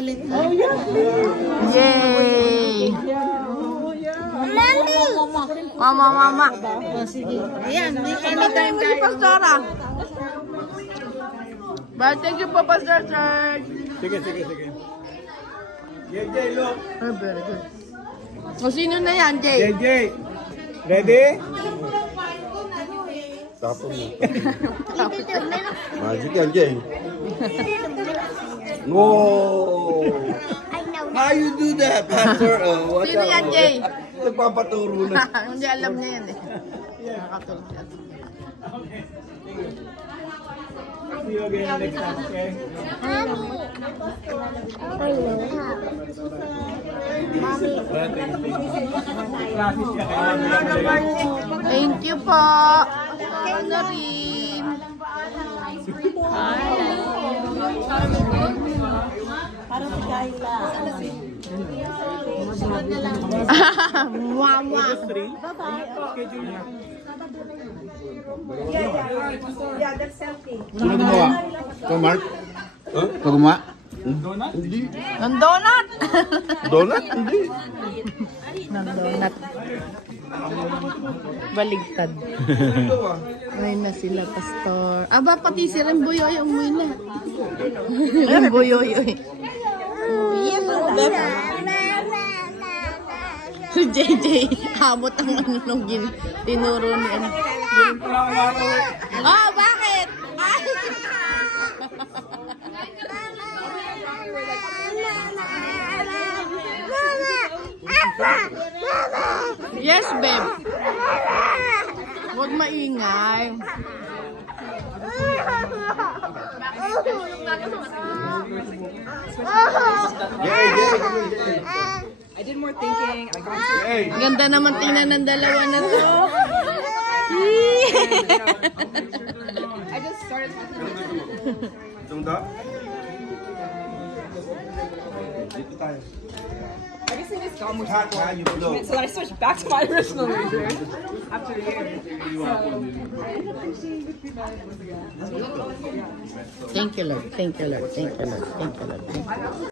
ulit. Oh, yeah. Yay! Mama. Oh, sige. Ayan, Thank anytime you, tayo. Pastora. But thank you po, Pastor Serge. Sige. JJ, look. Oh, very good. O, sino na yan, Jay? JJ, ready? Tapos mo. Magic yan, Jay. No! How you do that, Pastor? Oh, Sino yan, Jay? Nagpapaturo na. Hindi alam niya yan eh. Nakatulog siya. See you again next time, okay? Classes siya, kailangan Thank you po. Ano rin. Parang si Kayla. Mama. schedule niya. Yeah, that's healthy. Sino gumawa? Ito, Mark? Ito gumawa? Donut? Hindi. Ng donut. Donut? Hindi. Ng donut. Baligtad. Ngayon na sila, Pastor. Aba, pati si Remboyoy umuwi na. Remboyoy. Si JJ, habot ang ano nung tinuro ni ano. Oh, bakit? Ay! Yes, babe. Huwag maingay. I did more thinking. I got to. Ganda naman tingnan ng dalawa na to. I just started talking. Tunda? Dito tayo. I guess I just got more Hot, ha? You blow. so that I switched back to my original major after a year. Thank you, Lord. Thank you, Lord. Thank you, Lord. Thank you, Lord. Thank you, Lord.